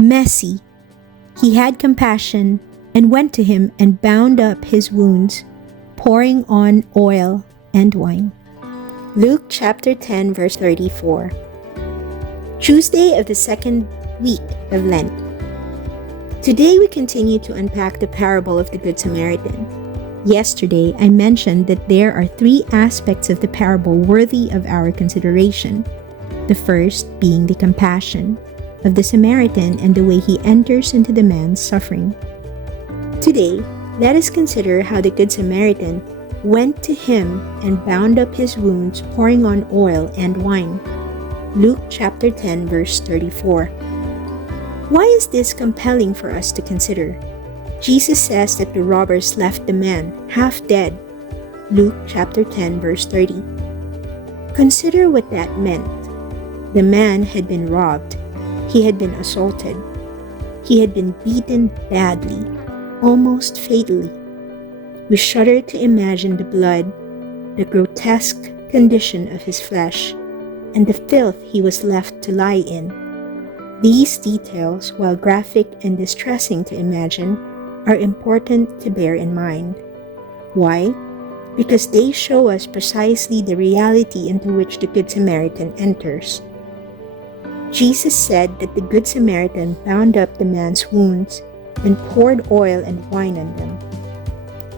Messy. He had compassion and went to him and bound up his wounds, pouring on oil and wine. Luke chapter 10 verse 34. Tuesday of the second week of Lent. Today we continue to unpack the parable of the Good Samaritan. Yesterday I mentioned that there are three aspects of the parable worthy of our consideration. The first being the compassion of the Samaritan and the way he enters into the man's suffering. Today, let us consider how the Good Samaritan went to him and bound up his wounds, pouring on oil and wine. Luke chapter 10 verse 34. Why is this compelling for us to consider? Jesus says that the robbers left the man half dead. Luke chapter 10 verse 30. Consider what that meant. The man had been robbed. He had been assaulted. He had been beaten badly, almost fatally. We shudder to imagine the blood, the grotesque condition of his flesh, and the filth he was left to lie in. These details, while graphic and distressing to imagine, are important to bear in mind. Why? Because they show us precisely the reality into which the Good Samaritan enters. Jesus said that the Good Samaritan bound up the man's wounds and poured oil and wine on them.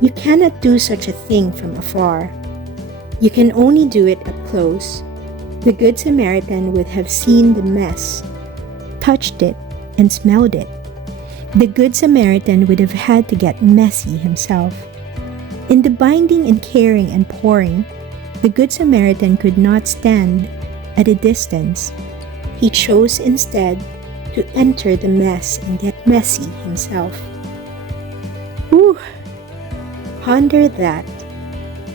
You cannot do such a thing from afar. You can only do it up close. The Good Samaritan would have seen the mess, touched it, and smelled it. The Good Samaritan would have had to get messy himself. In the binding and caring and pouring, the Good Samaritan could not stand at a distance. He chose instead to enter the mess and get messy himself. Whew! Ponder that.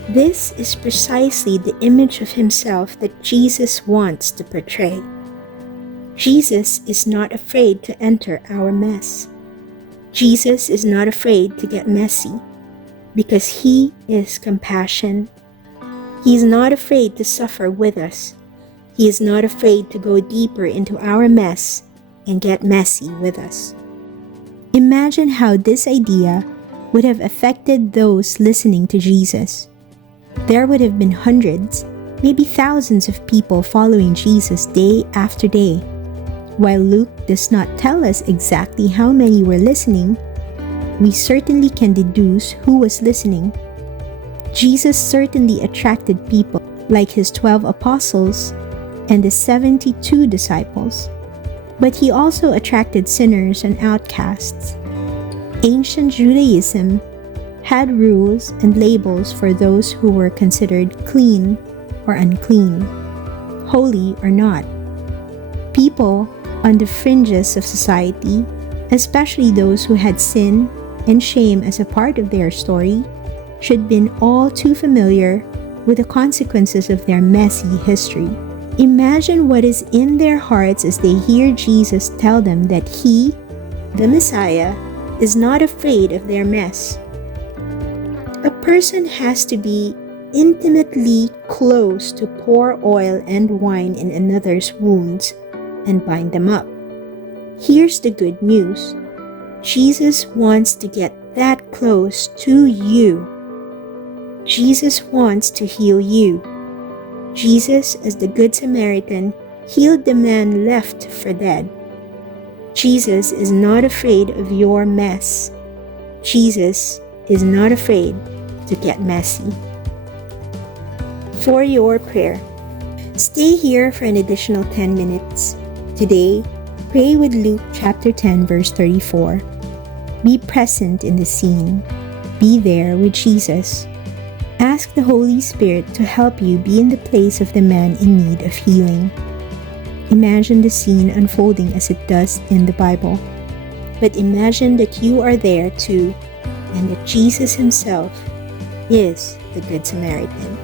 This is precisely the image of himself that Jesus wants to portray. Jesus is not afraid to enter our mess. Jesus is not afraid to get messy because he is compassion. He is not afraid to suffer with us. He is not afraid to go deeper into our mess and get messy with us. Imagine how this idea would have affected those listening to Jesus. There would have been hundreds, maybe thousands of people following Jesus day after day. While Luke does not tell us exactly how many were listening, we certainly can deduce who was listening. Jesus certainly attracted people like his 12 apostles and the 72 disciples, but he also attracted sinners and outcasts. Ancient Judaism had rules and labels for those who were considered clean or unclean, holy or not. People on the fringes of society, especially those who had sin and shame as a part of their story, should have been all too familiar with the consequences of their messy history. Imagine what is in their hearts as they hear Jesus tell them that he, the Messiah, is not afraid of their mess. A person has to be intimately close to pour oil and wine in another's wounds and bind them up. Here's the good news. Jesus wants to get that close to you. Jesus wants to heal you. Jesus, as the Good Samaritan, healed the man left for dead. Jesus is not afraid of your mess. Jesus is not afraid to get messy. For your prayer, stay here for an additional 10 minutes. Today, pray with Luke chapter 10 verse 34. Be present in the scene. Be there with Jesus. Ask the Holy Spirit to help you be in the place of the man in need of healing. Imagine the scene unfolding as it does in the Bible. But imagine that you are there too, and that Jesus himself is the Good Samaritan.